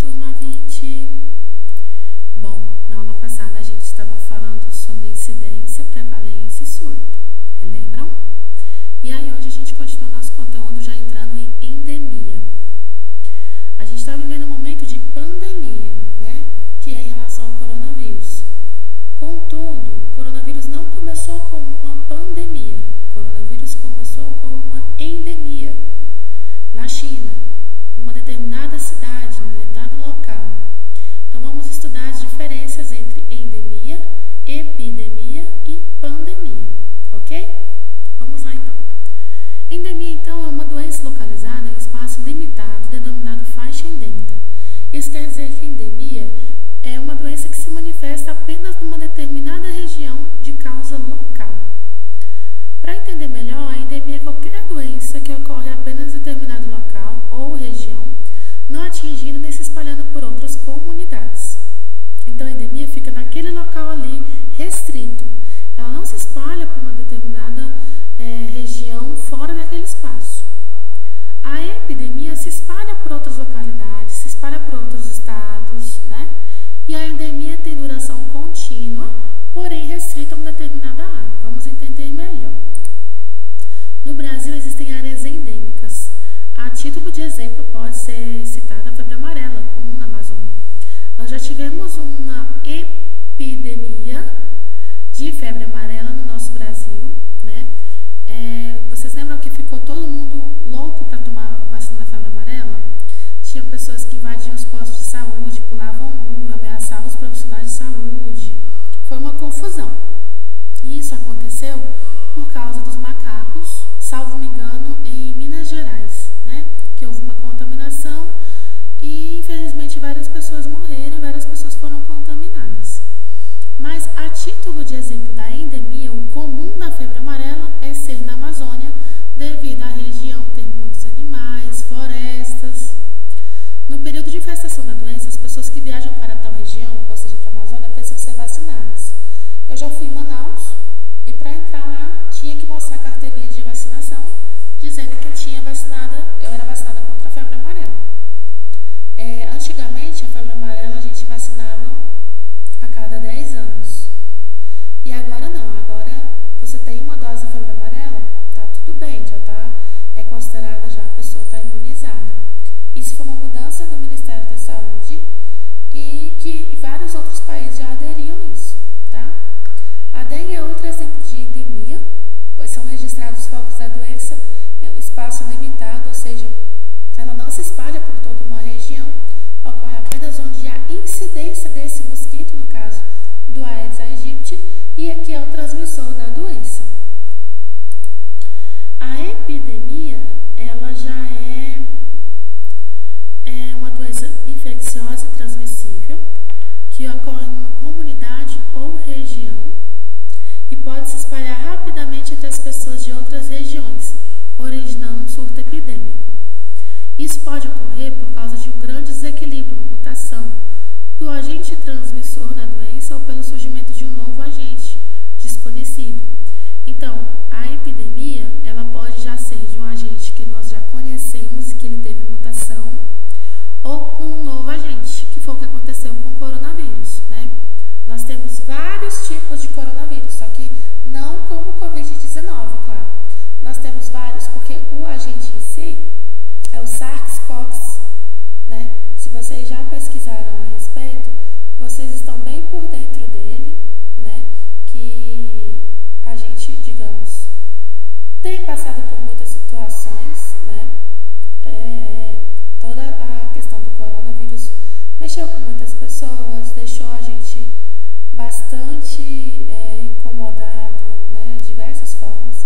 turma 20. Bom, na aula passada a gente estava falando sobre incidência, prevalência e surto. Relembram? E aí hoje a gente continua nosso conteúdo já entrando em endemia. A gente está vivendo um momento de pandemia, né? Que é em relação ao coronavírus. Contudo, o coronavírus não começou como uma pandemia. O coronavírus começou como uma endemia na China, em uma determinada cidade, em um determinado local. Então vamos estudar as diferenças entre endemia, epidemia e pandemia, ok? Vamos lá então. Endemia então é uma doença localizada em espaço limitado, denominado faixa endêmica. Isso quer dizer que endemia é uma doença que se manifesta apenas numa determinada região de causa local. Para entender melhor, a endemia é qualquer doença que ocorre apenas em determinado local ou região, não atingindo nem se espalhando por outras comunidades. Então a endemia fica naquele local ali restrito. Ela não se espalha para uma determinada região fora daquele espaço. A epidemia se espalha por outras localidades, se espalha por outros estados, né? E a endemia tem duração contínua, porém restrita a uma determinada área. Vamos entender melhor. No Brasil existem áreas endêmicas. A título de exemplo pode ser citada a febre amarela, comum na Amazônia. Nós já tivemos uma epidemia de febre amarela no nosso Brasil, né? Vocês lembram que ficou todo mundo louco para tomar a vacina da febre amarela? Tinha pessoas que invadiam os postos de saúde, pulavam o muro, ameaçavam os profissionais de saúde. Foi uma confusão. E isso aconteceu por causa dos macacos, salvo me engano, em Minas Gerais, né? Que houve uma contaminação e, infelizmente, várias pessoas morreram e várias pessoas foram contaminadas. Mas, a título de exemplo da endemia, o comum da febre amarela é ser na Amazônia, devido à região ter muitos animais, florestas. No período de infestação da doença, as pessoas que viajam para tal região, ou seja, para a Amazônia, precisam ser vacinadas. Eu já fui em Manaus e para entrar lá tinha que mostrar a carteirinha de vacinação, dizendo que eu era vacinada contra a febre amarela. Antigamente, a febre amarela a gente vacinava a cada 10 anos. E agora não, agora você tem uma dose da febre amarela, tá tudo bem, já tá, considerada já, a pessoa está imunizada. Isso foi uma mudança do Ministério da Saúde e que vários outros países já aderiam a isso, tá? A dengue é outro exemplo de endemia, pois são registrados focos da doença em um espaço limitado, ou seja, ela não se espalha por toda uma região, ocorre apenas onde há incidência desse mosquito, no caso do Aedes aegypti, e que é o transmissor da doença. A epidemia, ela já é uma doença infecciosa e transmissível, que ocorre numa comunidade ou região e pode se espalhar rapidamente entre as pessoas de outras regiões, originando um surto epidêmico. Isso pode ocorrer por causa de um grande desequilíbrio, uma mutação do agente transmissor da doença ou pelo surgimento de um novo agente desconhecido. Então, a epidemia, ela pode já ser de um agente que nós já conhecemos e que ele teve mutação, ou com um novo agente, que foi o que aconteceu com o coronavírus, né? Nós temos vários tipos de coronavírus, só que não como o Covid-19, claro. Nós temos vários porque o agente em si é o SARS-CoV, né? Se vocês já pesquisaram a respeito, vocês estão bem por dentro dele, né? Que a gente, digamos, tem passado por muitas situações, né? Toda a questão do coronavírus mexeu com muitas pessoas, deixou a gente bastante incomodado, né? De diversas formas.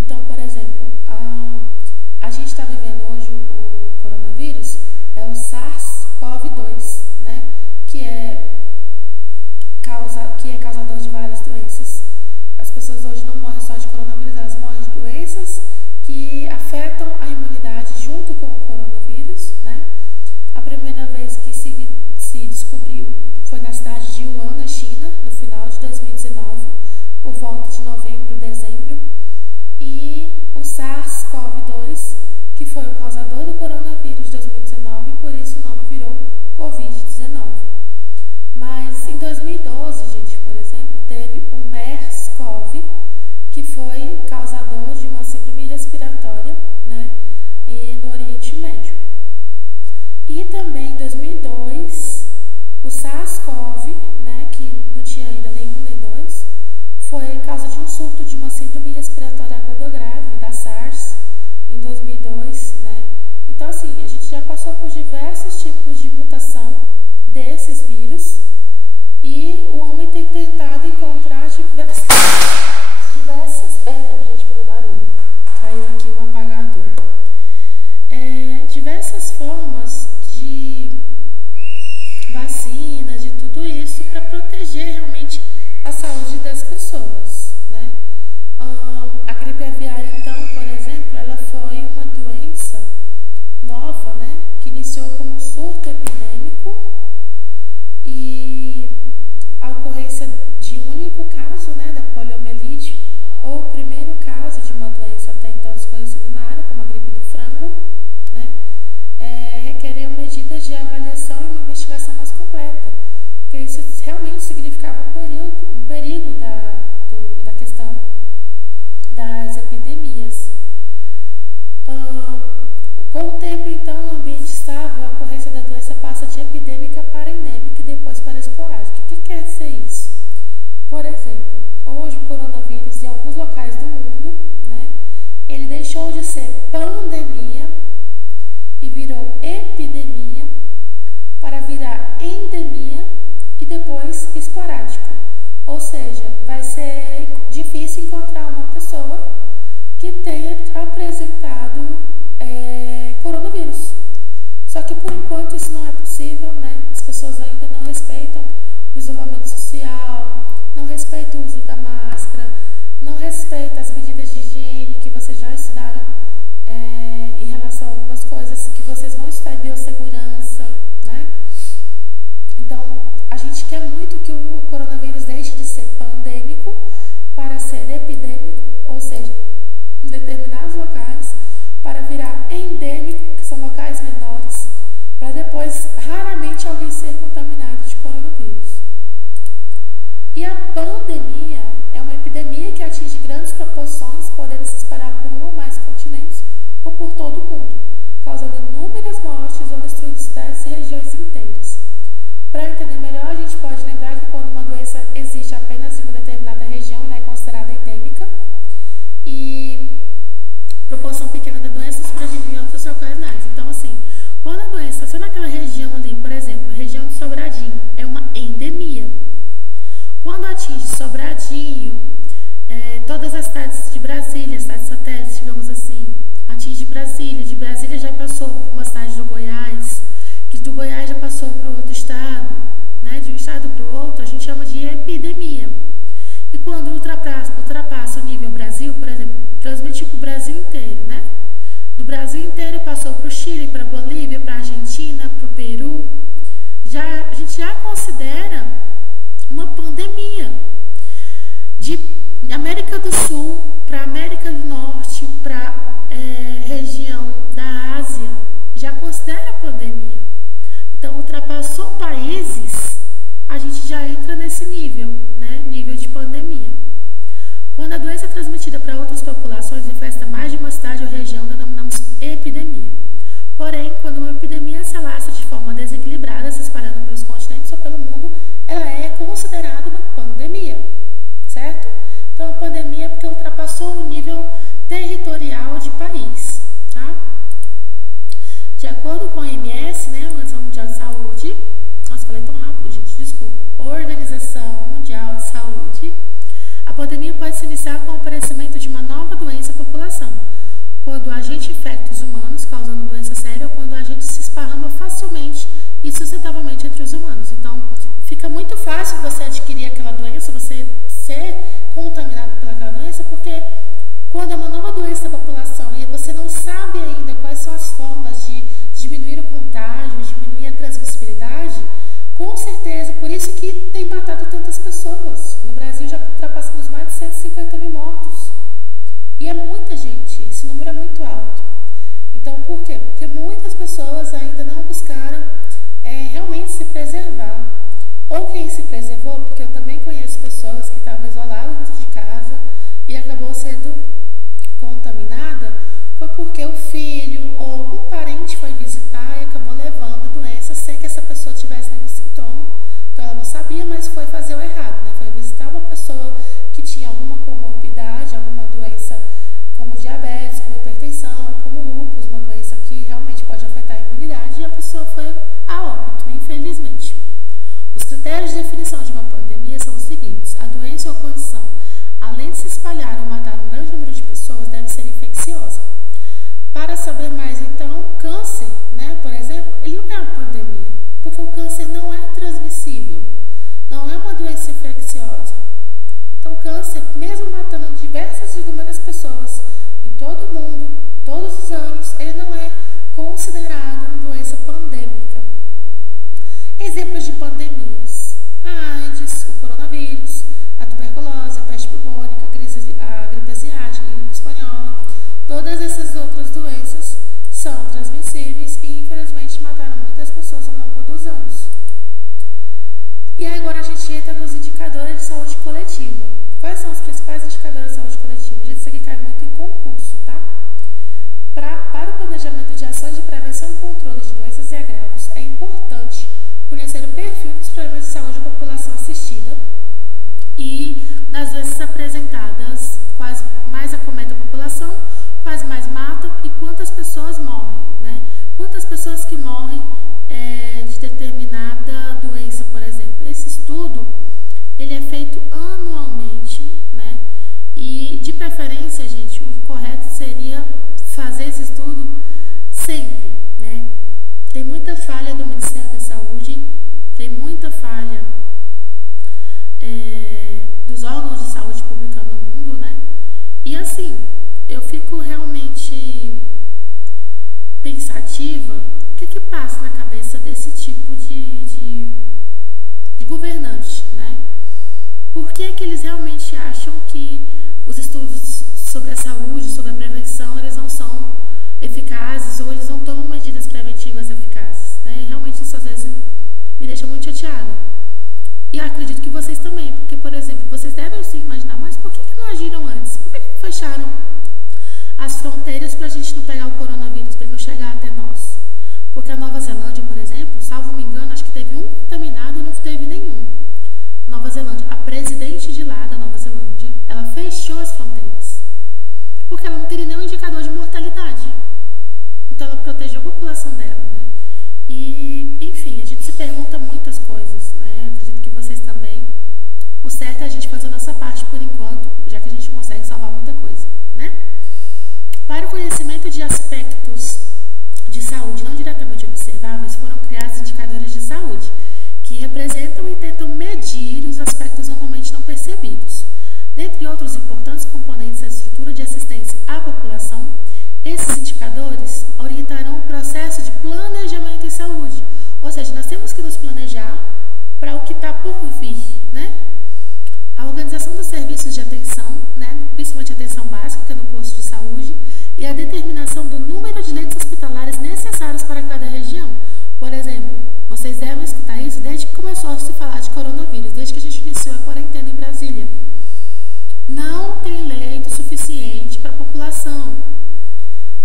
Então, por exemplo, a gente está vivendo hoje o coronavírus, é o SARS-CoV-2, né? Que é causador de várias doenças. As pessoas hoje não morrem só de coronavírus, elas morrem de doenças que afetam a imunidade junto com o coronavírus, né? A primeira vez que se descobriu foi na cidade de Wuhan, na China, no final de 2019, por volta de novembro, dezembro. E o SARS-CoV-2, que foi o causador do coronavírus de 2019, e por isso o nome virou também em 2002, o SARS-CoV, né, que não tinha ainda nenhum nem dois, foi causa de um surto de uma síndrome respiratória aguda ou grave, da SARS, em 2002, né? Então, assim, a gente já passou por diversos tipos de mutação desses vírus e o homem tem tentado encontrar diversas... Perdão, gente, pelo barulho. Caiu aqui o apagador. Diversas formas de vacina, de tudo isso, para proteger realmente a saúde das pessoas, né? A gripe aviária, então, por exemplo, ela foi uma doença nova, né? Que iniciou como surto epidêmico e a ocorrência de um único caso, né, da poliomielite, ou o primeiro caso de uma doença até então desconhecida na área, como a gripe do frango, né, requeriam medidas de avaliação e uma investigação mais completa, porque isso realmente significava um perigo da questão das epidemias. Com o tempo, então, no ambiente estável, a ocorrência da doença passa de epidêmica para endêmica e depois para esporádica. O que quer dizer isso? Por exemplo, hoje o coronavírus, em alguns locais do mundo, né, ele deixou de ser pandemia e virou epidemia para virar endemia e depois esporádico. Ou seja, vai ser difícil encontrar uma pessoa que tenha apresentado coronavírus. Só que por enquanto isso não é possível, né? As pessoas ainda não respeitam o isolamento social, não respeitam o uso da máscara, não respeitam as medidas de higiene que vocês já estudaram em relação a algumas coisas que vocês vão estudar em biossegurança, né? Então, a gente quer muito que o coronavírus deixe de ser pandêmico para ser epidêmico, ou seja, em determinados locais, para virar endêmico, que são locais menores, para depois raramente alguém ser contaminado de coronavírus. E a pandemia é uma epidemia que atinge grandes proporções, podendo se espalhar por um ou mais continentes ou por todo o mundo, causando inúmeras mortes ou destruindo cidades e regiões inteiras. Para entender melhor, a gente pode lembrar que quando uma doença existe apenas em uma determinada região, ela é considerada endêmica e proporção pequena da doença sobrevive em outros localidades. Então, assim, quando a doença está naquela região ali, por exemplo, região de Sobradinho, é uma endemia. Quando atinge Sobradinho, todas as cidades de Brasília, cidades satélites, digamos assim, atinge Brasília, de Brasília já passou para uma cidade do Goiás, que do Goiás já passou para outro estado, né, de um estado para o outro, a gente chama de epidemia. E quando ultrapassa o nível Brasil, por exemplo, transmite para o Brasil inteiro, né? Do Brasil inteiro passou para o Chile, para a Bolívia, para a Argentina, para o Peru. A gente já considera uma pandemia. De América do Sul para América do Norte, para região da Ásia, já considera pandemia. Então, ultrapassou países, a gente já entra nesse nível, né? Nível de pandemia. Quando a doença é transmitida para outras populações e infesta mais de uma cidade ou região, denominamos epidemia. Porém, quando uma epidemia se alastra de forma desequilibrada, se espalhando pelos continentes ou pelo mundo, ela é considerada uma pandemia, certo? Então, a pandemia é porque ultrapassou o nível territorial de país, tá? De acordo com a OMS, né, Organização Mundial de Saúde, nossa, falei tão rápido, gente, desculpa, Organização Mundial de Saúde, a pandemia pode se iniciar com o aparecimento de uma nova doença à população, quando o agente infecta os humanos, causando doença séria, ou quando o agente se esparrama facilmente e sustentavelmente entre os humanos. Então, fica muito fácil você adquirir aquela doença, você ser contaminado pelaquela doença, porque quando é uma nova doença da população e você não sabe ainda quais são as formas de diminuir o contágio, diminuir a transmissibilidade, com certeza, por isso que tem matado tantas pessoas. No Brasil já ultrapassamos mais de 150 mil mortos. E é muita gente, esse número é muito alto. Então, por quê? Porque muitas pessoas ainda não buscaram realmente se preservar. Ou quem se preservou, porque eu também conheço pessoas que estavam isoladas dentro de casa e acabou sendo contaminada, foi porque o filho ou algum parente foi visitar e acabou levando a doença pessoa foi a óbito, infelizmente. Os critérios de definição de uma pandemia são os seguintes: a doença ou condição, além de se espalhar ou matar um grande número de pessoas, deve ser infecciosa. Para saber mais, então, câncer, né, por exemplo, ele não é uma pandemia, porque o câncer não é transmissível, não é uma doença infecciosa. Então, o câncer, mesmo matando diversas e inúmeras pessoas em todo o mundo, todos os anos, ele não é considerado uma doença pandêmica. Exemplos de pandemias: a AIDS, o coronavírus, a tuberculose, a peste bubônica, a gripe asiática, a gripe espanhola. Todas essas outras doenças são transmissíveis e, infelizmente, mataram muitas pessoas ao longo dos anos. E agora a gente entra nos indicadores de saúde coletiva. Quais são os principais indicadores de saúde coletiva? Gente, isso aqui cai muito em concurso, tá? Para o planejamento de ações de prevenção e controle de doenças e agravos, é importante conhecer o perfil dos problemas de saúde da população assistida e, nas doenças apresentadas, quais mais acometem a população, quais mais matam e quantas pessoas morrem, né? Quantas pessoas que morrem de determinada doença, por exemplo. Esse estudo, ele é feito anualmente, né? E, de preferência, gente, o correto seria fazer esse estudo sempre, né? Tem muita falha do Ministério da Saúde, tem muita falha dos órgãos de saúde pública no mundo, né? E assim, eu fico realmente pensativa, o que passa na cabeça desse tipo de governante, né? Por que eles realmente acham que os estudos sobre a saúde, sobre a prevenção, eles não são eficazes ou eles não tomam medidas preventivas eficazes, né? Realmente isso às vezes me deixa muito chateada. E acredito que vocês também, porque, por exemplo, vocês devem sim imaginar, mas por que não agiram antes? Por que não fecharam as fronteiras para a gente não pegar o coronavírus, para ele não chegar até nós? Porque a Nova Zelândia, por exemplo, salvo me engano, acho que teve um contaminado e não teve nenhum. Nova Zelândia, a presidente de lá da Nova Zelândia, ela fechou as fronteiras, porque ela não teria nenhum indicador de mortalidade. Então ela protegeu a população dela, né? E, enfim, a gente se pergunta muitas coisas, né? Acredito que vocês também. O certo é a gente fazer a nossa parte por enquanto, já que a gente não consegue salvar muita coisa, né? Para o conhecimento de aspectos de saúde não diretamente observáveis, foram criados indicadores de saúde, que representam e tentam medir os aspectos normalmente não percebidos. Dentre outros importantes componentes da estrutura de assistência à população, esses indicadores orientarão o processo de planejamento em saúde, ou seja, nós temos que nos planejar para o que está por vir, né? A organização dos serviços de atenção, né, principalmente atenção básica, que é no posto de saúde, e a determinação do número de leitos hospitalares necessários para cada região. Por exemplo, vocês devem escutar isso desde que começou a se falar de coronavírus, desde que a gente iniciou a quarentena em Brasília. Não tem leito suficiente para a população,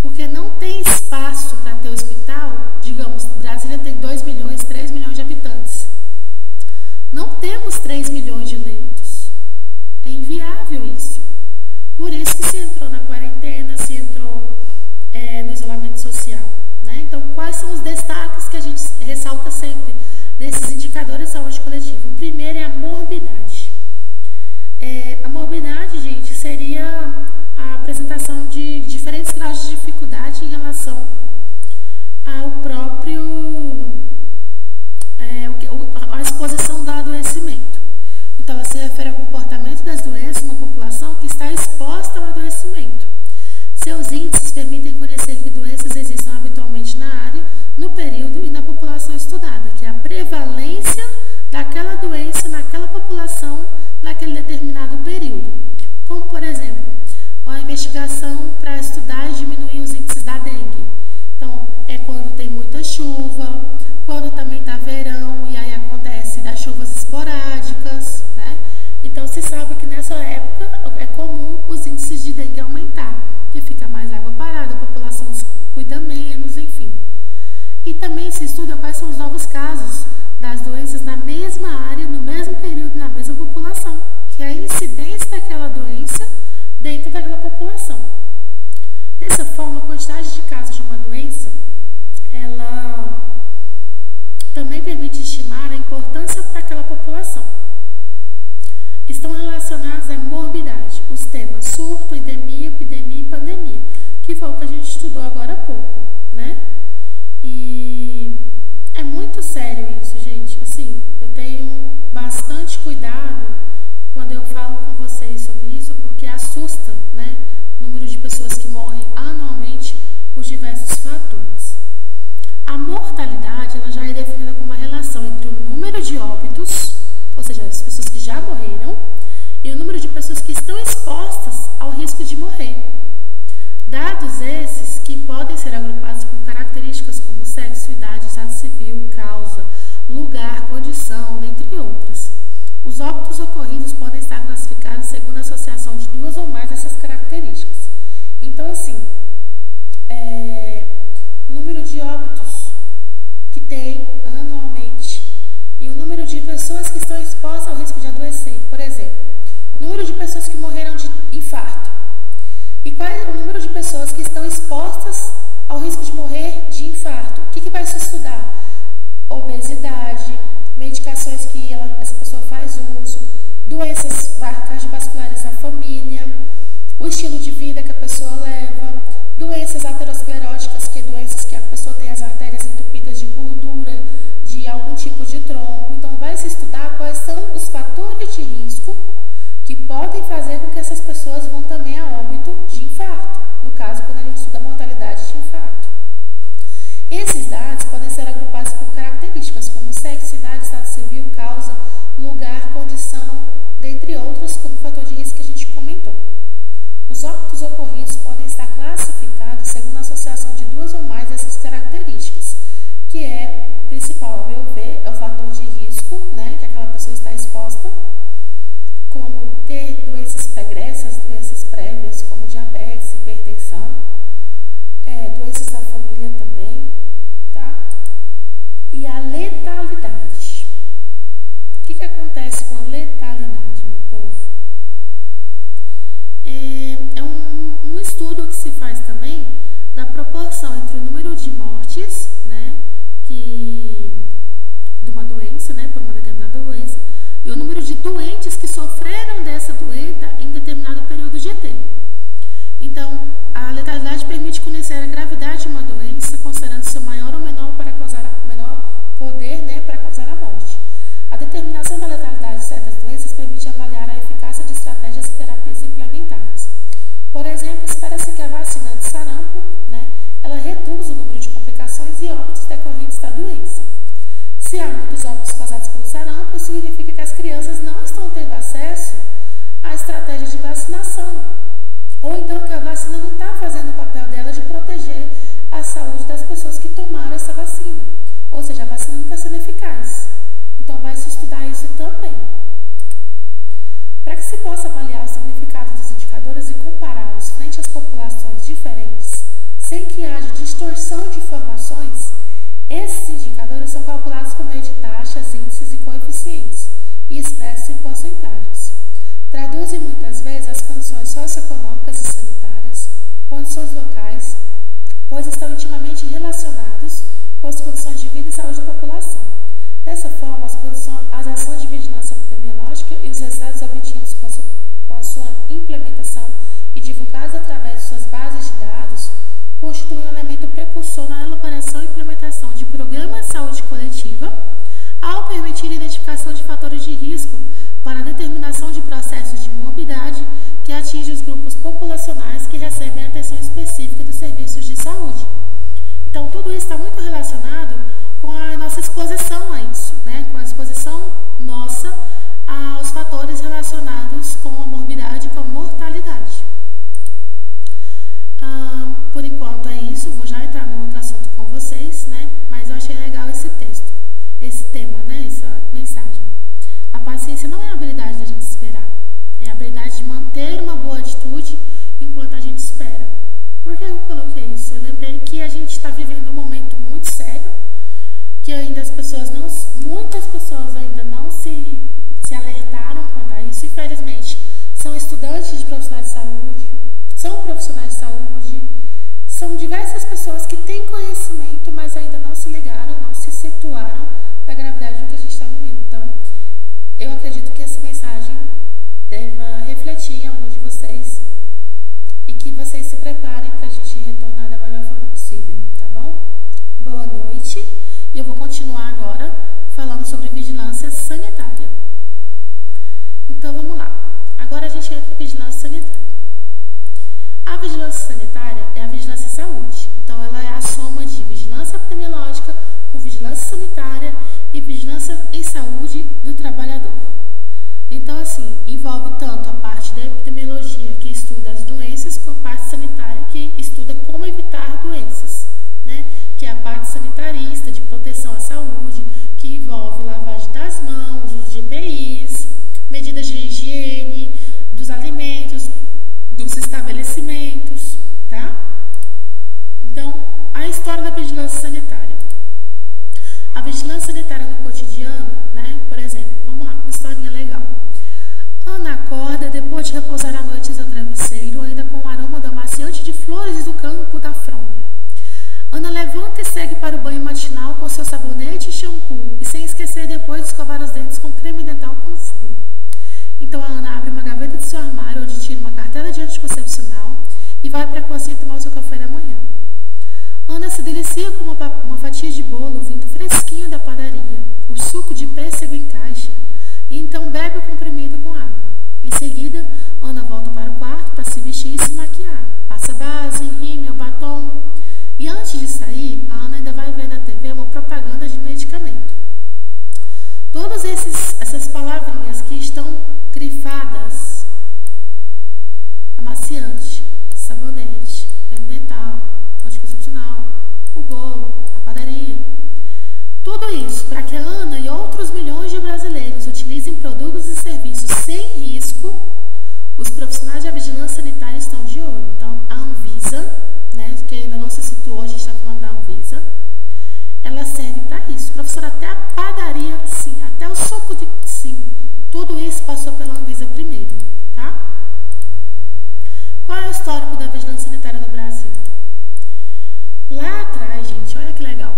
porque não tem espaço para ter hospital. Digamos, Brasília tem 2 milhões, 3 milhões de habitantes. Não temos 3 milhões de leitos. É inviável isso. Por isso que se entrou na quarentena, se entrou no isolamento social, né? Então, quais são os destaques que a gente ressalta sempre desses indicadores de saúde coletiva? O primeiro é a morbidade. A morbidade, gente, seria a apresentação de diferentes graus de dificuldade em relação ao próprio a exposição do adoecimento. Então, ela se refere ao comportamento das doenças em uma população que está exposta ao adoecimento. Seus índices permitem conhecer que doenças existem habitualmente na área, no período e na população estudada, que é a prevalência daquela doença naquela população naquele determinado período. Como, por exemplo, a investigação para estudar e diminuir os índices da dengue. Então, é quando tem muita chuva, quando também está verão e aí acontece das chuvas esporádicas, né? Então, se sabe que nessa época é comum os índices de dengue aumentar, que fica mais água parada, a população cuida menos, enfim. E também se estuda quais são os novos casos das doenças na mesma área, no mesmo período, na mesma população, que é a incidência daquela doença dentro daquela população. Dessa forma, a quantidade de casos de uma doença, ela também permite estimar a importância para aquela população. Estão relacionados à morbidade, os temas surto, endemia, epidemia e pandemia, que foi o que a gente estudou agora há pouco, né? E é muito sério isso, gente. Assim, eu tenho bastante cuidado quando eu falo com vocês sobre isso, porque assusta, né? O número de pessoas que morrem anualmente por diversos fatores. A mortalidade, ela já é definida como uma relação entre o número de óbitos, ou seja, as pessoas que já morreram, e o número de pessoas que estão expostas ao risco de morrer. Dados esses que podem ser agrupados por características como sexo, idade, estado civil, causa, lugar, condição, dentre outras. Os óbitos ocorridos podem estar classificados segundo a associação de duas ou mais dessas características. Então, assim, o número de óbitos que tem anualmente e o número de pessoas que estão expostas ao risco de adoecer. Por exemplo, o número de pessoas que morreram de infarto. E qual é o número de pessoas que estão expostas ao risco de morrer de infarto? O que vai se estudar? Obesidade, medicações que essa pessoa faz uso, doenças cardiovasculares na família, o estilo de vida que a pessoa leva, doenças ateroscleróticas, que é doenças que a pessoa tem as artérias entupidas de gordura, de algum tipo de tronco. Então, vai se estudar quais são os fatores de risco que podem fazer com que essas pessoas vão também a óbito de infarto. No caso, quando a gente estuda a mortalidade de infarto. Esses dados podem ser agrupados por características como sexo, idade, estado civil, causa, lugar, condição, dentre outros, como fator de risco que a gente comentou. Os óbitos ocorridos podem estar classificados segundo a associação de duas ou mais dessas características, que é, o principal, ao meu ver, é o fator de risco, né, que aquela pessoa está exposta, como ter doenças pregressas, doenças prévias, como diabetes, hipertensão, doenças da família também, tá? E a letalidade. O que acontece com a letalidade, meu povo? É um estudo que se faz também da proporção entre o número de mortes, né, de uma doença, né, por uma determinada doença, e o número de doentes que sofreram dessa doença em determinado período de tempo. Então, a letalidade permite conhecer a gravidade de uma doença, considerando seu maior ou menor poder, né, para causar a morte. A determinação da letalidade de certas doenças permite avaliar a eficácia de estratégias e terapias implementadas. Por exemplo, espera-se que a vacina de sarampo, né, ela reduz o número de complicações e óbitos decorrentes da doença. Se há muitos óbitos causados pelo sarampo, significa que as crianças não estão tendo acesso à estratégia de vacinação. Ou então que a vacina não está fazendo o papel dela de proteger a saúde das pessoas que tomaram essa vacina. Ou seja, a vacina não está sendo eficaz. Então vai se estudar isso também. Para que se possa avaliar o significado dos indicadores e compará-los frente às populações diferentes, sem que haja distorção de informações, esses indicadores são calculados por meio de taxas, índices e coeficientes e expressos em porcentagens. Traduzem muitas vezes as condições socioeconômicas e sanitárias, condições locais, pois estão intimamente relacionados com as condições de vida e saúde da população. Dessa forma, as ações de vigilância epidemiológica e os resultados obtidos com a sua implementação e divulgados através de suas bases de dados constituem um elemento precursor na elaboração e implementação de programas de saúde coletiva, ao permitir a identificação de fatores de risco para a determinação de processos de morbidade que atingem os grupos populacionais que recebem atenção específica dos serviços de saúde. Então, tudo isso está muito relacionado com a nossa exposição a isso, né? Com a exposição nossa aos fatores relacionados com a morbidade e com a mortalidade. Por enquanto é isso, vou já entrar no outro assunto com vocês, né? Mas eu achei legal esse texto, esse tema, né? Essa mensagem. A paciência não é a habilidade da gente esperar, é a habilidade de manter uma boa atitude enquanto a gente espera. Por que eu coloquei isso? Eu lembrei que a gente está vivendo um momento muito sério, que ainda muitas pessoas ainda não se alertaram quanto a isso. Infelizmente, são estudantes de profissionais de saúde, são profissionais de saúde, são diversas pessoas que têm conhecimento, mas ainda não se ligaram, não se situaram sanitária. Então vamos lá. Agora a gente entra em vigilância sanitária. A vigilância sanitária é a vigilância em saúde. Então ela é a soma de vigilância epidemiológica com vigilância sanitária e vigilância em saúde do trabalhador. Então assim, envolve tanto a parte da epidemiologia, que estuda as doenças, com a parte sanitária, que estuda como evitar doenças, né? Que é a parte sanitarista, de proteção à saúde, que envolve lavagem das mãos, uso de EPIs, medidas de higiene, dos alimentos, dos estabelecimentos, tá? Então, a história da vigilância sanitária. A vigilância sanitária no cotidiano, né? Por exemplo, vamos lá com uma historinha legal. Ana acorda depois de repousar a noite em seu travesseiro, ainda com o aroma do amaciante de flores do campo da fronha. Ana levanta e segue para o banho matinal com seu sabonete e shampoo, e sem esquecer depois de escovar os dentes com creme dental com flúor. Então a Ana abre uma gaveta de seu armário, onde tira uma cartela de anticoncepcional e vai para a cozinha tomar o seu café da manhã. Ana se delicia com uma fatia de bolo vindo fresquinho da padaria, o suco de pêssego em caixa, e então bebe o comprimido com água. Em seguida, Ana volta para o quarto para se vestir e se maquiar, passa base, rímel, batom. E antes de sair, a Ana ainda vai ver na TV uma propaganda de medicamento. Todas essas palavrinhas que estão grifadas: amaciante, sabonete, creme dental, anticoncepcional, o bolo, a padaria. Tudo isso para que a Ana e outros milhões de brasileiros utilizem produtos e serviços sem risco. Os profissionais da vigilância sanitária estão de olho. Então, a Anvisa, né, que ainda não se situou, a gente está falando da Anvisa, ela serve para isso. Professor, até a padaria, sim, até o suco de sim, tudo isso passou pela Anvisa primeiro, tá? Qual é o histórico da vigilância sanitária no Brasil? Lá atrás, gente, olha que legal.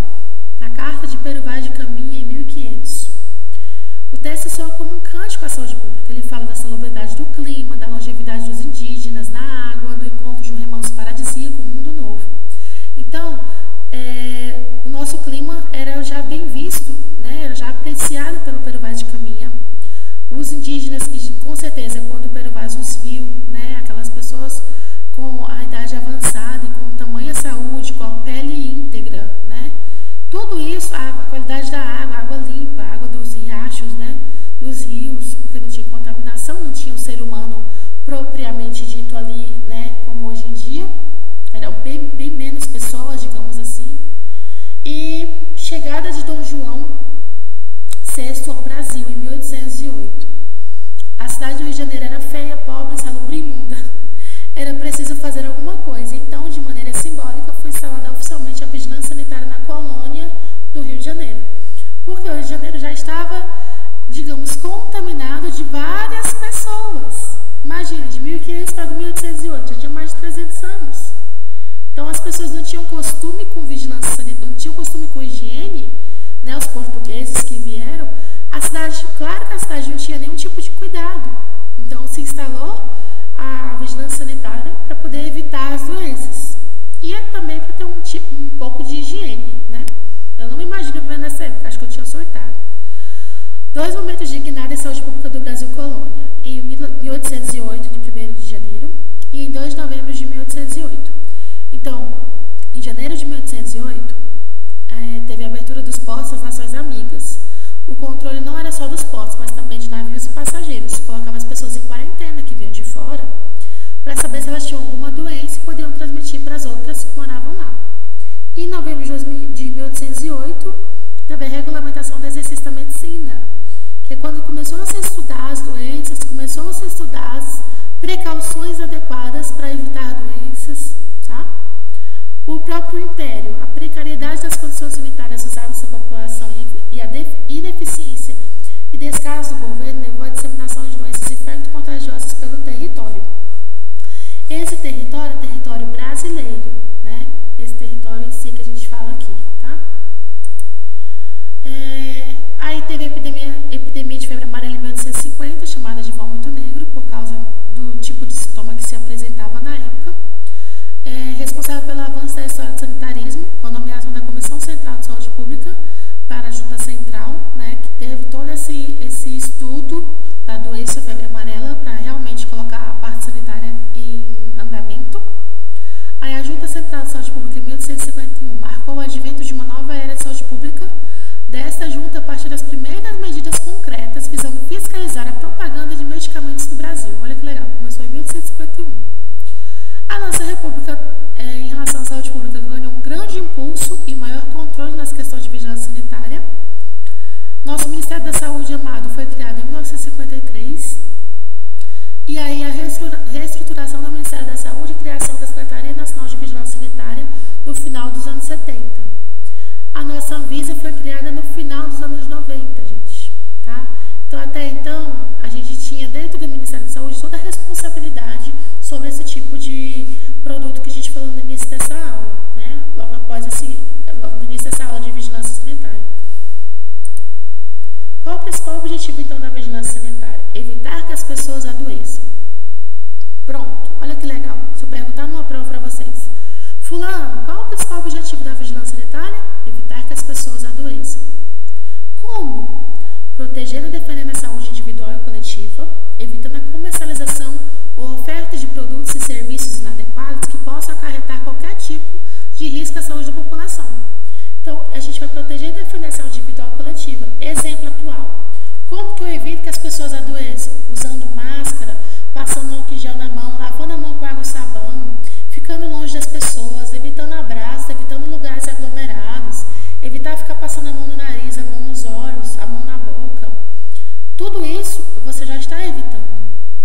Na Carta de Pero Vaz de Caminha, em 1500, o texto soa como um cântico à saúde pública. Ele fala da salubridade do clima, da longevidade dos indígenas, na água, do encontro de um remanso paradisíaco, um mundo novo. Então, o nosso clima era já bem visto, né, era já apreciado pelo Pero Vaz de Caminha. Os indígenas, que com certeza, quando o Pero Vaz os viu, né, aquelas pessoas com a idade avançada e com tamanha saúde, com a pele íntegra, né, tudo isso, a qualidade da água, a água limpa, a água dos riachos, né, dos rios, porque não tinha contaminação, não tinha o ser humano propriamente dito ali, né, como hoje em dia, eram bem menos pessoas, digamos assim. E chegada de Dom João VI ao Brasil, em 1808. A cidade do Rio de Janeiro era feia, pobre, insalubre e imunda. Era preciso fazer alguma coisa. Então, de maneira simbólica, foi instalada oficialmente a vigilância sanitária na colônia do Rio de Janeiro. Porque o Rio de Janeiro já estava, digamos, contaminado de várias pessoas. Imagina, de 1500 para 1808, já tinha mais de 300 anos. Então, as pessoas não tinham costume com vigilância sanitária, não tinham costume com higiene, né? Os portugueses que vieram, a cidade, claro que a cidade não tinha nenhum tipo de cuidado. Então, se instalou a vigilância sanitária para poder evitar as doenças. E também para ter um pouco de higiene, né? Eu não me imagino vivendo nessa época, acho que eu tinha surtado. 2 momentos de guinada em saúde pública do Brasil colônia, em 1808, de 1º de janeiro, e em 2 de novembro de 1808. Então, em janeiro de 1808, teve a abertura dos portos das Nações Amigas. O controle não era só dos portos, mas também de navios e passageiros. Colocava as pessoas em quarentena, que vinham de fora, para saber se elas tinham alguma doença e podiam transmitir para as outras que moravam lá. Em novembro de 1808, teve a regulamentação do exercício da medicina, que é quando começou a se estudar as doenças, começou a se estudar as precauções adequadas para evitar doenças, tá? O próprio Império, a precariedade das condições sanitárias usadas pela população e a ineficiência e descaso do governo levou à disseminação de doenças infecto-contagiosas pelo território. Esse território é o território brasileiro, né? Esse território em si que a gente fala aqui, tá? Aí teve a epidemia de febre amarela em 1850, chamada de vômito negro, por causa do tipo de sintoma que se apresentava na época. Responsável pelo avanço da história do sanitarismo, com a nomeação da Comissão Central de Saúde Pública para a Junta Central, né, que teve toda essa esse estudo da doença febre amarela para realmente colocar a parte sanitária em andamento. Aí a Junta Central de Saúde Pública, em 1851, marcou o advento de uma nova era de saúde pública. Desta junta, a partir das primeiras medidas concretas, visando fiscalizar a propaganda de medicamentos no Brasil. Olha que legal, começou em 1851. A nossa República, em relação à saúde pública, ganhou um grande impulso e maior controle nas questões de vigilância sanitária. Nosso Ministério da Saúde, amado, foi criado em 1953. E aí a reestruturação do Ministério da Saúde e criação da Secretaria Nacional de Vigilância Sanitária no final dos anos 70. A nossa Anvisa foi criada no final dos anos 90, gente, tá? Então, até então, a gente tinha dentro do Ministério da Saúde toda a responsabilidade sobre esse tipo de produto que a gente falou no início dessa aula, né? Logo após no início dessa aula de vigilância sanitária. Qual o principal objetivo, então, da vigilância sanitária? Evitar que as pessoas adoeçam. Pronto, olha que legal. Se eu perguntar numa prova para vocês, fulano, qual o principal objetivo da vigilância sanitária? Evitar que as pessoas adoeçam. Como? Protegendo e defendendo a saúde individual e coletiva, evitando a comercialização ou oferta de produtos e serviços inadequados que possam acarretar qualquer tipo de risco à saúde da população. Então, a gente vai proteger e defender a saúde individual e coletiva. Exemplo atual. Como que eu evito que as pessoas adoeçam? Usando máscara, passando álcool em gel na mão, lavando a mão com água e sabão, ficando longe das pessoas, evitando abraços, evitando lugares aglomerados, evitar ficar passando a mão no nariz, a mão nos olhos, a mão na boca. Tudo isso você já está evitando.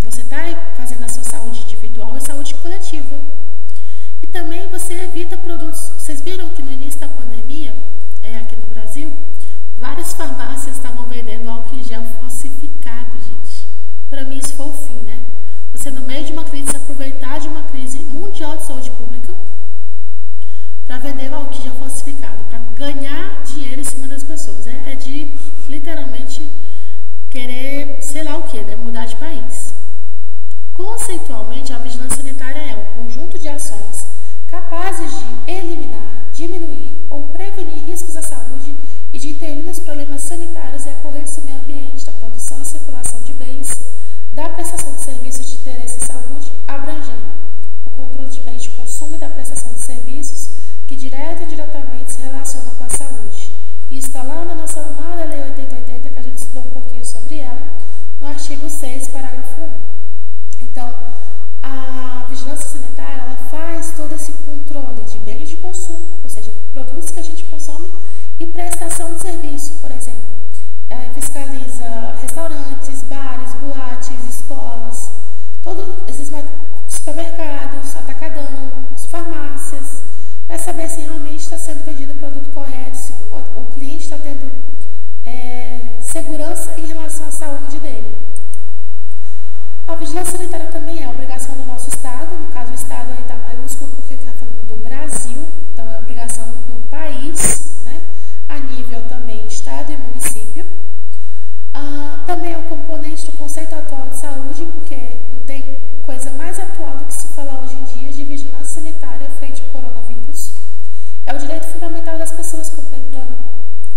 Você está fazendo a sua saúde individual e saúde coletiva. E também você evita produtos. Vocês viram que no início da pandemia, aqui no Brasil, várias farmácias estavam vendendo álcool em gel falsificado, gente. Para mim isso foi o fim, né? Você, no meio de uma crise, se aproveitar de uma crise mundial de saúde pública para vender álcool em gel falsificado, para ganhar dinheiro em cima das pessoas. É de, literalmente, querer, sei lá o que, né? Mudar de país. Conceitualmente, a vigilância sanitária é um conjunto de ações capazes de eliminar, diminuir ou prevenir riscos à saúde e de intervir nos problemas sanitários e ocorrência do meio ambiente, da produção e circulação de bens, da prestação de serviços de interesse à saúde, abrangendo o controle de bens de consumo e da prestação de serviços que direto e indiretamente se relacionam com a saúde. E está lá na nossa amada Lei 8080, que a gente estudou um pouquinho sobre ela, no artigo 6, parágrafo 1. Então, a vigilância sanitária, ela faz todo esse controle de bens de consumo, ou seja, produtos que a gente consome, e prestação de serviço, por exemplo. Fiscaliza restaurantes, bares, boates, escolas, todos esses supermercados, atacadão, farmácias, para saber se realmente está sendo vendido o produto correto, se o cliente está tendo segurança em relação à saúde dele. A vigilância sanitária também é obrigação do nosso Estado, no caso o Estado aí está maiúsculo porque está falando do Brasil, então é obrigação do país, né? A nível também Estado e município. Também é um componente do conceito atual de saúde, porque não tem coisa mais atual do que se falar hoje em dia de vigilância sanitária frente ao coronavírus. É o direito fundamental das pessoas, contemplando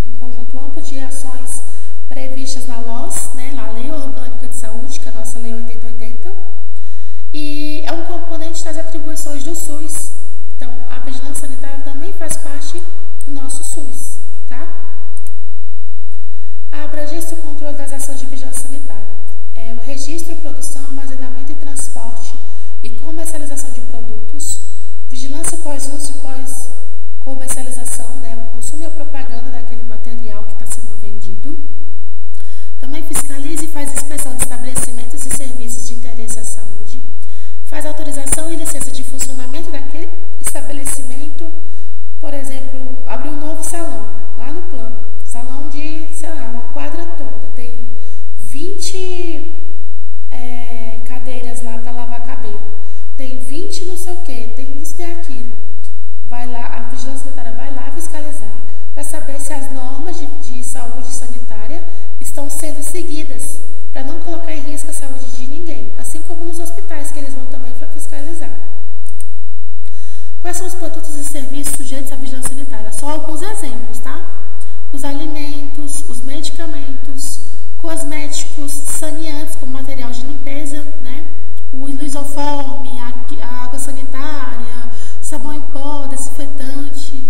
um conjunto amplo de ações previstas na LOS, né, na Lei Orgânica de Saúde, que é a nossa Lei 8080, e é um componente das atribuições do SUS. Então, a vigilância sanitária também faz parte do nosso SUS, tá? A abrangência e o controle das ações de vigilância sanitária é o registro, produção, armazenamento e transporte e comercialização de produtos, vigilância pós-uso e pós-comercialização, né, o consumo e a propaganda daquele material que está sendo vendido. Também fiscaliza e faz inspeção de estabelecimentos e serviços de interesse à saúde, faz autorização e licença de funcionamento daquele estabelecimento, por exemplo, abrir um novo salão, lá no plano, salão de, sei lá, uma quadra toda, tem 20 cadeiras lá para lavar cabelo, tem 20 não sei o que, tem isso, tem aquilo. Vai lá, a vigilância sanitária vai lá fiscalizar para saber se as normas de saúde sanitária estão sendo seguidas, para não colocar em risco a saúde de ninguém, assim como nos hospitais, que eles vão também para fiscalizar. Quais são os produtos e serviços sujeitos à vigilância sanitária? Só alguns exemplos, tá? Os alimentos, os medicamentos, cosméticos saneantes, como material de limpeza, né? O lisoforme, a água sanitária, sabão em pó, desinfetante,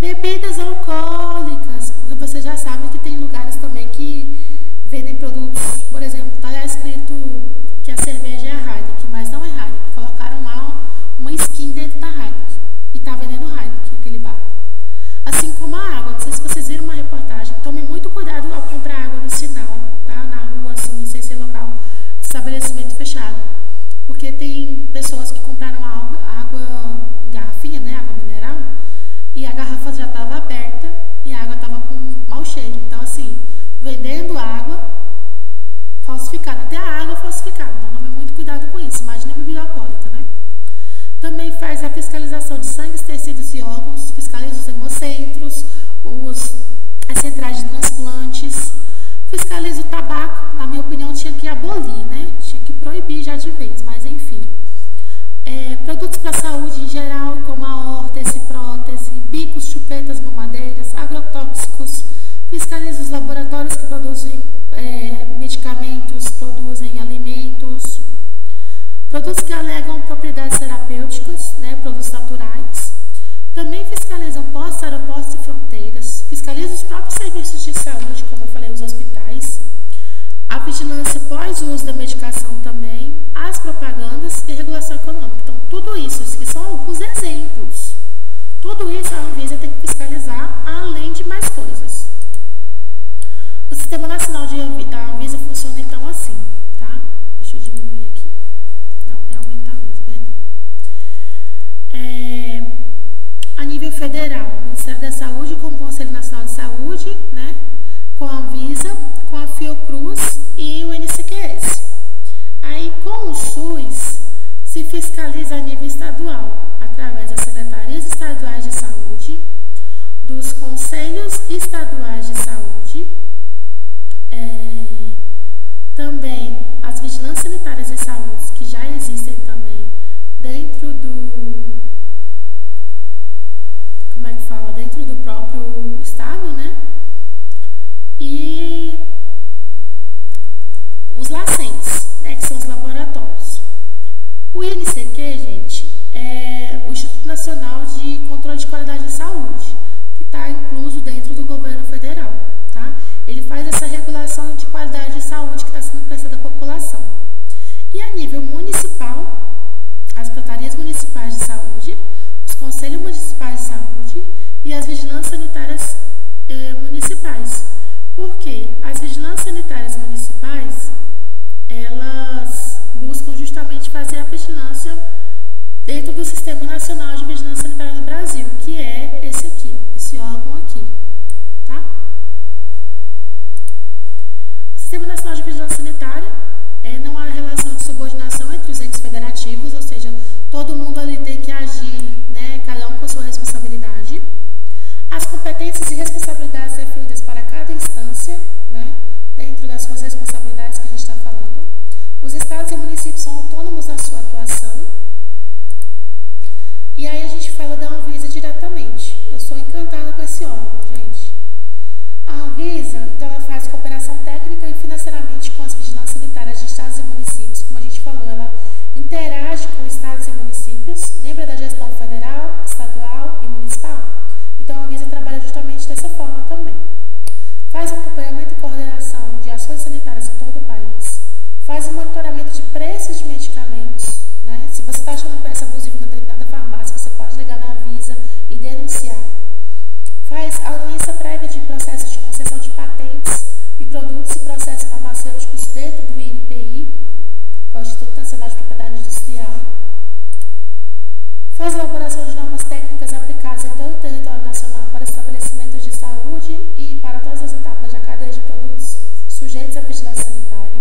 bebidas alcoólicas, porque vocês já sabem que tem lugares também que vendem produtos, por exemplo, está escrito que a cerveja é a Heineken, mas não é Heineken, colocaram lá uma skin dentro da Heineken e está vendendo Heineken, aquele bar. Assim como a água, não sei se vocês viram uma reportagem, tome muito cuidado ao comprar água no sinal, tá? Na rua, assim, sem ser local de estabelecimento fechado, porque tem pessoas que compraram água em garrafinha, né, água mineral, e a garrafa já estava aberta e a água estava com mau cheiro. Então, assim, vendendo água falsificada, até a água falsificada. Então, tome muito cuidado com isso. Imagina a bebida alcoólica, né? Também faz a fiscalização de sangues, tecidos e órgãos, fiscaliza os hemocentros, as centrais de transplantes, fiscaliza o tabaco. Na minha opinião, tinha que abolir, né? Tinha que proibir já de vez, mas enfim. Produtos para a saúde em geral, como a órtese, prótese, bicos, chupetas, mamadeiras, agrotóxicos, fiscaliza os laboratórios que produzem medicamentos, produzem alimentos, produtos que alegam propriedades terapêuticas, né, produtos naturais. Também fiscalizam postos, aeroportos e fronteiras, fiscaliza os próprios serviços de saúde, como eu falei, os hospitais, a vigilância pós o uso da medicação também, as propagandas e regulação econômica. Então, tudo isso, que são alguns exemplos, tudo isso a Anvisa tem que fiscalizar, além de mais coisas. O Sistema Nacional da Anvisa funciona então assim, tá? Deixa eu diminuir aqui. Não, é aumentar mesmo, perdão. A nível federal, o Ministério da Saúde com o Conselho Nacional de Saúde, né? Com a Anvisa, com a Fiocruz e o NCQS. Aí, com o SUS, se fiscaliza a nível estadual, através das secretarias estaduais de saúde, dos conselhos estaduais de saúde, também as vigilâncias sanitárias de saúde, que já existem também dentro do, dentro do próprio estado, né? E os LACENS, né, que são os laboratórios. O INCQ, gente, é o Instituto Nacional de Controle de Qualidade de Saúde, que está incluso dentro do governo federal, tá? Ele faz essa regulação de qualidade de saúde que está sendo prestada à população. E a nível municipal, as secretarias municipais de saúde, os conselhos municipais de saúde e as vigilâncias sanitárias municipais. Por quê? As vigilâncias sanitárias municipais, elas buscam justamente fazer a vigilância dentro do Sistema Nacional de Vigilância Sanitária no Brasil, que é esse aqui, ó, esse órgão aqui, tá? O Sistema Nacional de Vigilância Sanitária não há relação de subordinação entre os entes federativos, ou seja, todo mundo ali tem que agir, né, cada um com sua responsabilidade. As competências e responsabilidades definidas para cada instância, né, dentro das suas responsabilidades que a gente está falando. Os estados e municípios são autônomos na sua atuação. E aí a gente fala da Anvisa diretamente. Eu sou encantada com esse órgão, gente. A Anvisa, então, ela faz cooperação técnica e financeiramente com as vigilâncias sanitárias de estados e municípios. Como a gente falou, ela interage com estados e municípios. Lembra da gestão federal, estadual e municipal? Então, a Anvisa trabalha justamente dessa forma também. Faz acompanhamento e coordenação de ações sanitárias em todo o país. Faz o monitoramento de preços de medicamentos, né? Se você está achando preço abusivo em determinada farmácia, você pode ligar na Anvisa e denunciar. Faz a anuência prévia de processos de concessão de patentes e produtos e processos farmacêuticos dentro do INPI, que é o Instituto Nacional de Propriedade Industrial. Faz a elaboração de normas técnicas aplicadas em todo o território nacional para estabelecimentos de saúde e para todas as etapas da cadeia de produtos sujeitos à vigilância sanitária.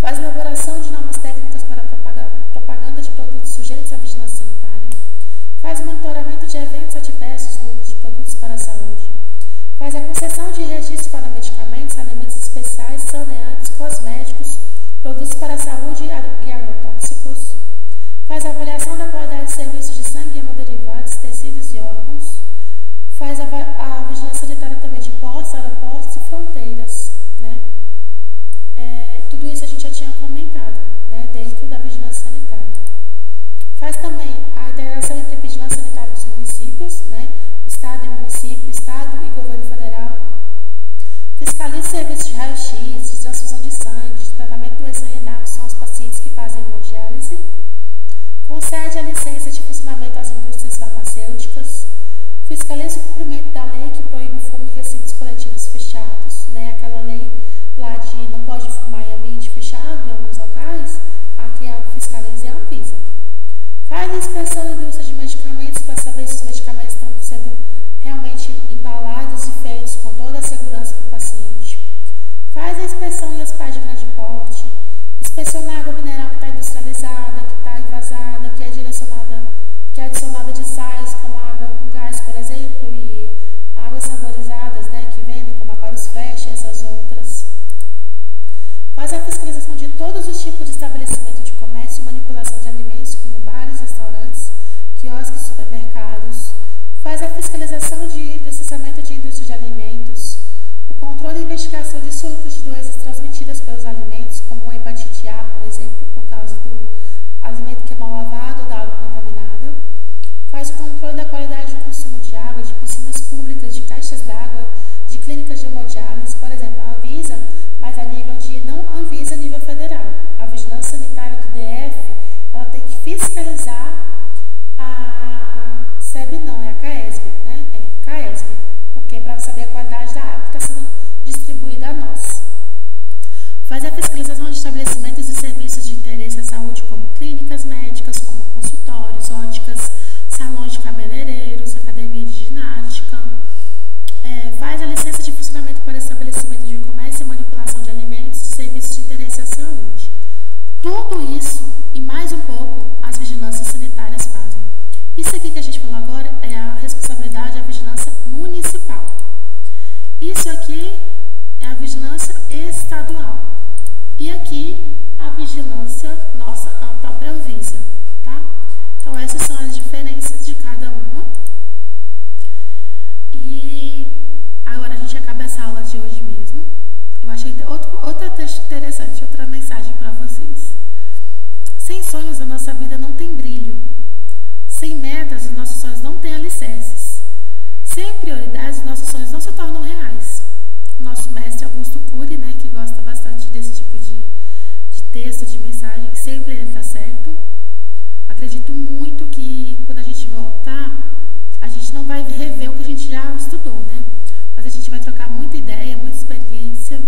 Faz a elaboração de normas técnicas para propaganda de produtos sujeitos à vigilância sanitária. Faz o monitoramento de eventos adversos no uso de produtos para a saúde. Faz a concessão de Fiscaliza serviços de raio-x, de transfusão de sangue, de tratamento de doença renal, que são os pacientes que fazem hemodiálise. Concede a licença de funcionamento às indústrias farmacêuticas. Fiscaliza o cumprimento da lei que proíbe o fumo em recintos coletivos fechados, né? Aquela lei lá de não pode fumar em ambiente fechado em alguns locais, aqui a fiscaliza e a Anvisa. Faz a inspeção da indústria de medicamentos para saber se os medicamentos estão sendo realmente embalados e feitos com toda a segurança para o paciente. Faz a inspeção em hospitais de grande porte, inspeciona a água mineral que está industrializada, que está envasada, que é adicionada de sais, como água com gás, por exemplo, e águas saborizadas, né, que vendem, como Aquarius Fresh e essas outras. Faz a fiscalização de todos os tipos de estabelecimento de comércio e manipulação de alimentos, como bares, restaurantes, quiosques, supermercados. Faz a fiscalização de licenciamento de indústria de alimentos, o controle e investigação de surtos de doenças transmitidas pelos alimentos, como a hepatite A, por exemplo, por causa do alimento que é mal lavado ou da água contaminada. Faz o controle da qualidade do consumo de água, de piscinas públicas, de caixas d'água, de clínicas de hemodiálise, por exemplo, a Anvisa, mas a nível de não Anvisa a nível federal. A Vigilância Sanitária do DF, ela tem que fiscalizar a SEB, não, é a CAESB, né? É CAESB, porque para saber a qualidade da água que está sendo distribuída a nós. Faz a fiscalização de estabelecimentos e serviços de interesse à saúde, como clínicas médicas, como consultórios, óticas, salões de cabeleireiros, academia de ginástica. Faz a licença de funcionamento para estabelecimento de comércio e manipulação de alimentos e serviços de interesse à saúde. Tudo isso e mais um pouco as vigilâncias sanitárias fazem. Isso aqui que a gente falou agora é a responsabilidade da vigilância municipal. Isso aqui é a vigilância estadual. E aqui a vigilância nossa, a própria Anvisa, tá? Então essas são as diferenças de cada uma. E agora a gente acaba essa aula de hoje mesmo. Eu achei outro texto interessante, outra mensagem para vocês. Sem sonhos a nossa vida não tem brilho. Sem metas os nossos sonhos não têm alicerces. Sem prioridades os nossos sonhos não se tornam reais. Nosso mestre Augusto Cury, né, que gosta bastante desse tipo de texto, de mensagem, sempre ele está certo. Acredito muito que quando a gente voltar, a gente não vai rever o que a gente já estudou, né? Mas a gente vai trocar muita ideia, muita experiência.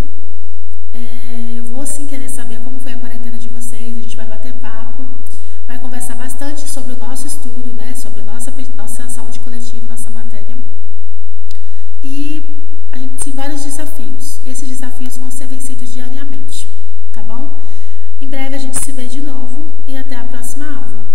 Eu vou sim querer saber como foi a quarentena de vocês, a gente vai bater papo, vai conversar bastante sobre o nosso estudo, né? Sobre nossa saúde coletiva, nossa matéria. E a gente tem vários desafios. Esses desafios vão ser vencidos diariamente, tá bom? Em breve a gente se vê de novo e até a próxima aula.